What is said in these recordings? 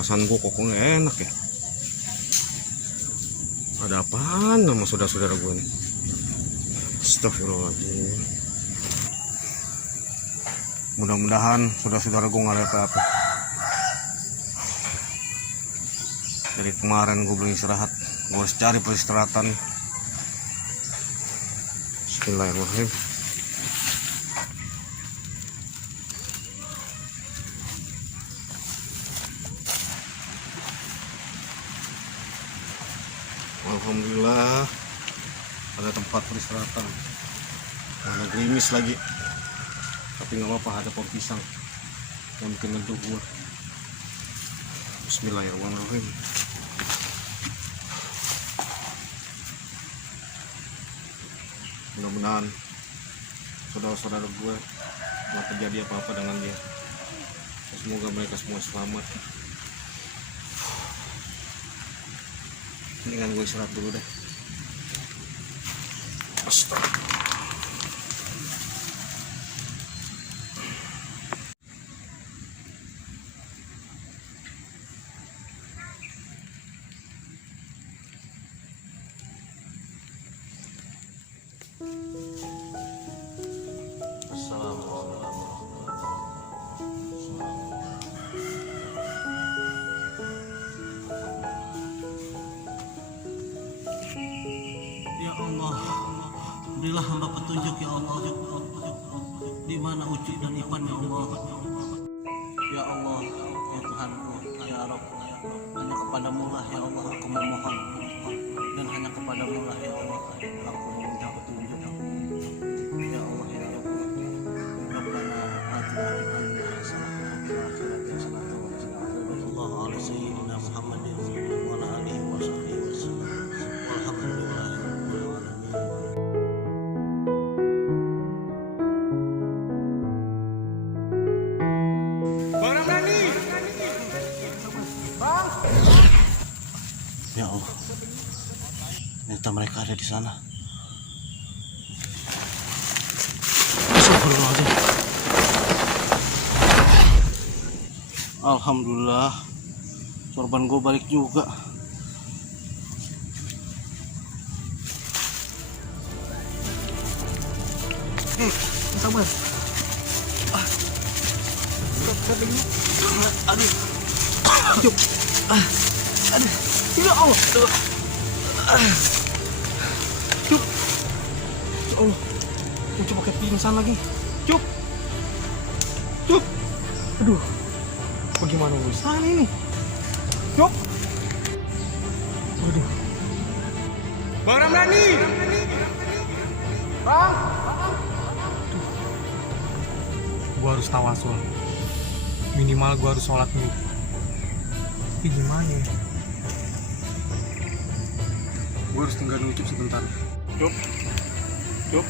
perasaan gue kok nggak enak ya. Ada apaan sama saudara-saudara gue nih? Astagfirullahaladzim. Mudah-mudahan saudara-saudara gue nggak ada apa-apa. Dari kemarin gue belum istirahat, gue harus cari peristirahatan. Bismillahirrahmanirrahim. Alhamdulillah ada tempat peristirahatan. Mana gerimis lagi, tapi nggak apa-apa, ada pohon pisang yang bikin ngeduh gua. Bismillahirrahmanirrahim. Mudah-mudahan saudara-saudara gue nggak terjadi apa-apa dengan dia. Semoga mereka semua selamat. Mendingan gue istirahat dulu deh. Astaga. Ya Allah, berilah hamba petunjuk ya Allah, di mana Ucup dan Ipan ya Allah. Ya Allah, ya Tuhanku, ya Rabb, hanya kepadamu lah ya Allah aku memohon, dan hanya kepadamu lah ya Allah aku meminta petunjuk. Ya Allah ya Rabb, Rabbana atina fid dunya hasanah wa fil akhirati hasanah wa qina adzabannar. Ala sayyidina Muhammadin wa ala alihi wa sahbihi wasallam. Walhamdulillah. Ya Allah, ternyata mereka ada di sana. Astagfirullahaladzim. Alhamdulillah, sorban gue balik juga. Sabar. Aduh. Cuk. Aduh. Ya Allah. Cuk. Ya Allah. Ucup pakai pingsan lagi. Cuk. Cuk. Aduh. Bagaimana urusan ini? Cuk. Aduh. Bang Ramdhani. Bang. Gua harus tawasul. Minimal gua harus sholat dulu. Tapi gimana ya? Gue harus tinggal Ucup sebentar. Cuk. Cuk.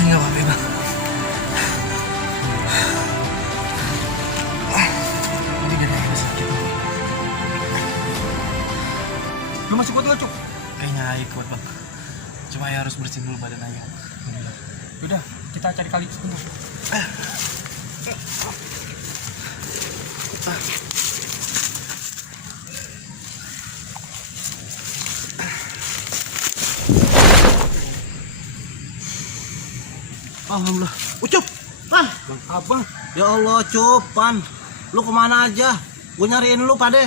Nggak apa-apa bang. Ini gak ada sakit. Lu masih kuat nggak, Cuk? Kayaknya Ayah kuat bang. Cuma Ayah harus bersihin dulu badan Ayah. Udah, kita cari kali sebentar. Alhamdulillah. Ucup, Pan. Bang, abang. Ya Allah, Cup, Pan. Lu kemana aja? Gue nyariin lu, Pade.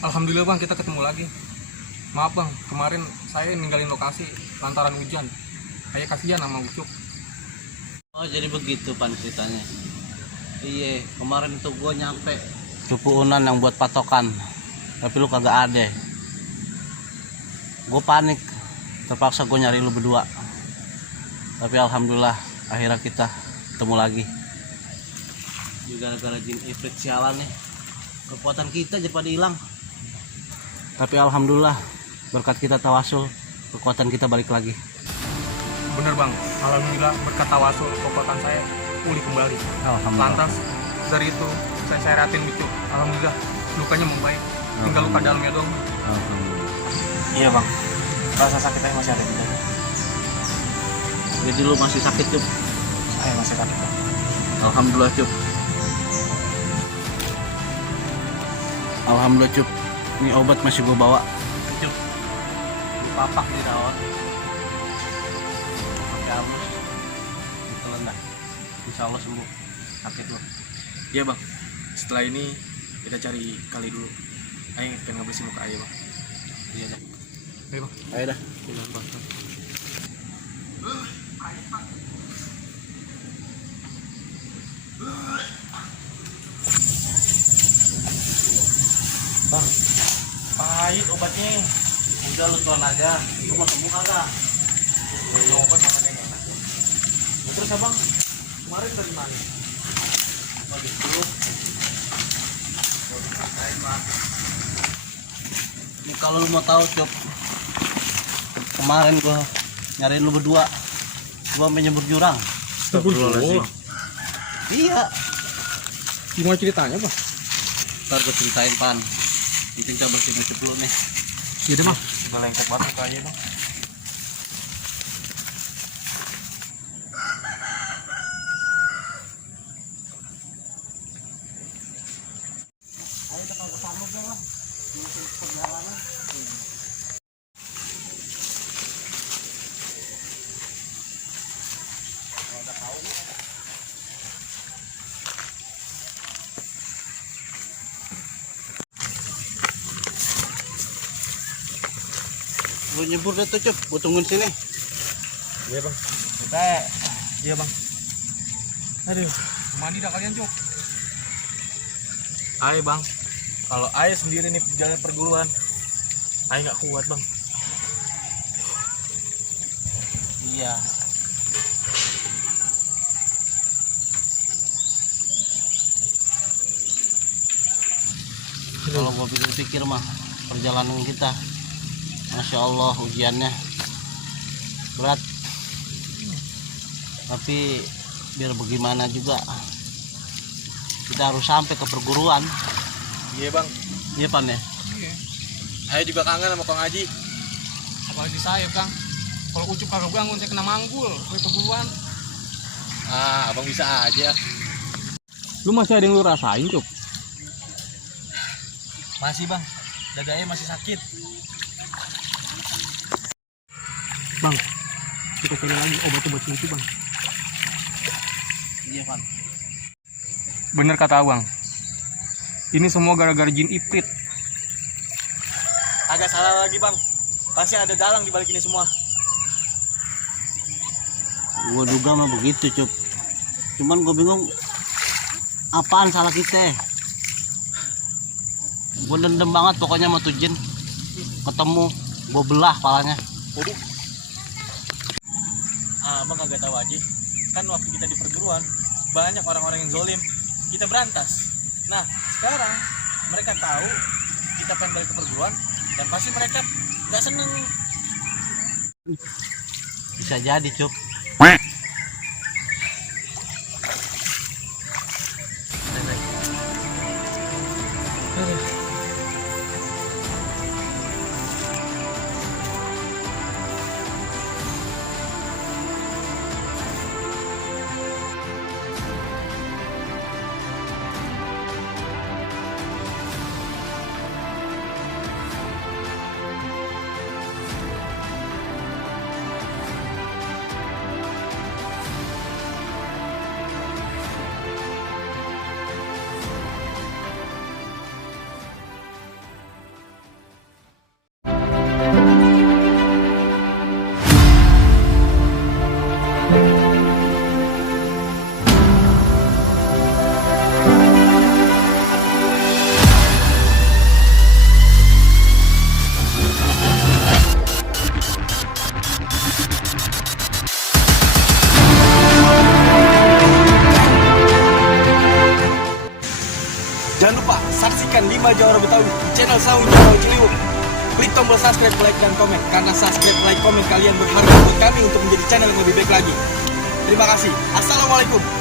Alhamdulillah bang, kita ketemu lagi. Maaf bang, kemarin saya ninggalin lokasi lantaran hujan. Saya kasihan sama Ucup. Oh, jadi begitu, Pan, ceritanya. Iya, kemarin tuh gue nyampe Cupu Unan yang buat patokan. Tapi lu kagak ada. Gue panik. Terpaksa gue nyari lu berdua. Tapi alhamdulillah akhirnya kita ketemu lagi. Gara-gara jin ifrit sialan nih, kekuatan kita jadi pada hilang. Tapi alhamdulillah berkat kita tawasul, kekuatan kita balik lagi. Bener bang, alhamdulillah berkat tawasul kekuatan saya pulih kembali. Lantas dari itu saya seratin Ucup. Alhamdulillah lukanya membaik. Tinggal luka dalamnya doang. Iya bang, rasa sakitnya masih ada juga. Jadi lu masih sakit, Cup? Saya masih sakit bang. Alhamdulillah, Cup. Alhamdulillah, Cup. Ini obat masih gue bawa. Cup, lu papak di rawat. Pakai halus. Ditelan dah. Insya Allah sembuh sakit lu. Iya bang, setelah ini kita cari kali dulu. Ayo pengen ngebersihin muka ayo bang. Iya dah. Ayo bang. Ayo dah. Bang, pahit obatnya. Udah lu tuan aja. Lu mau sembuh kagak? Ini obat mana yang enak. Terus ya bang, kemarin dari mana? Bagi dulu. Ini kalau lu mau tahu, Cup, kemarin gua nyariin lu berdua, gua sampai nyebur jurang. Astagfirullahaladzim. Iya, Gimana ceritanya bang? ntar gua ceritain, Pan. Ini kita bersihin Cup dulu nih. Iya deh bang. Udah lengkap banget mukanya bang. Lu nyebur deh tuh, Cup. Gua tungguin sini. Iya bang. Iya bang. Aduh. Mandi dah kalian Cup. Ayo bang, kalau Ayo sendiri nih jalan perguruan, Ayo nggak kuat bang. Iya. Kalau gua pikir-pikir mah perjalanan kita, Masya Allah ujiannya berat. Tapi biar bagaimana juga kita harus sampai ke perguruan. Iya bang. Iya, Pan ya. Iya. Ayo juga kangen sama Kang Haji. Apalagi saya kang. Kalau Ucup kagak bangun saya kena manggul. Gue perguruan. Ah, abang bisa aja. Lu masih ada yang lu rasain Cup? Masih bang, dadanya masih sakit. Bang, kita cari lagi obat-obat itu bang. Iya, Pan. Bener kata abang. Ini semua gara-gara jin ifrit. Agak salah lagi bang. Pasti ada dalang di balik ini semua. Gua duga mah begitu, Cup. Cuman gua bingung apaan salah kita. Gua dendam banget pokoknya sama tuh jin. Ketemu, gua belah palanya. Waduh. Abang kagak tahu aja. Kan waktu kita di perguruan banyak orang-orang yang zolim. Kita berantas. Nah sekarang mereka tahu kita pengen balik ke perguruan dan pasti mereka nggak seneng. Bisa jadi, Cup. menyaksikan 5 Jawara Betawi di channel Saung Jawa Ciliwung. Klik tombol subscribe, like, dan komen. Karena subscribe, like, komen kalian berharga buat kami untuk menjadi channel yang lebih baik lagi. Terima kasih. Assalamualaikum.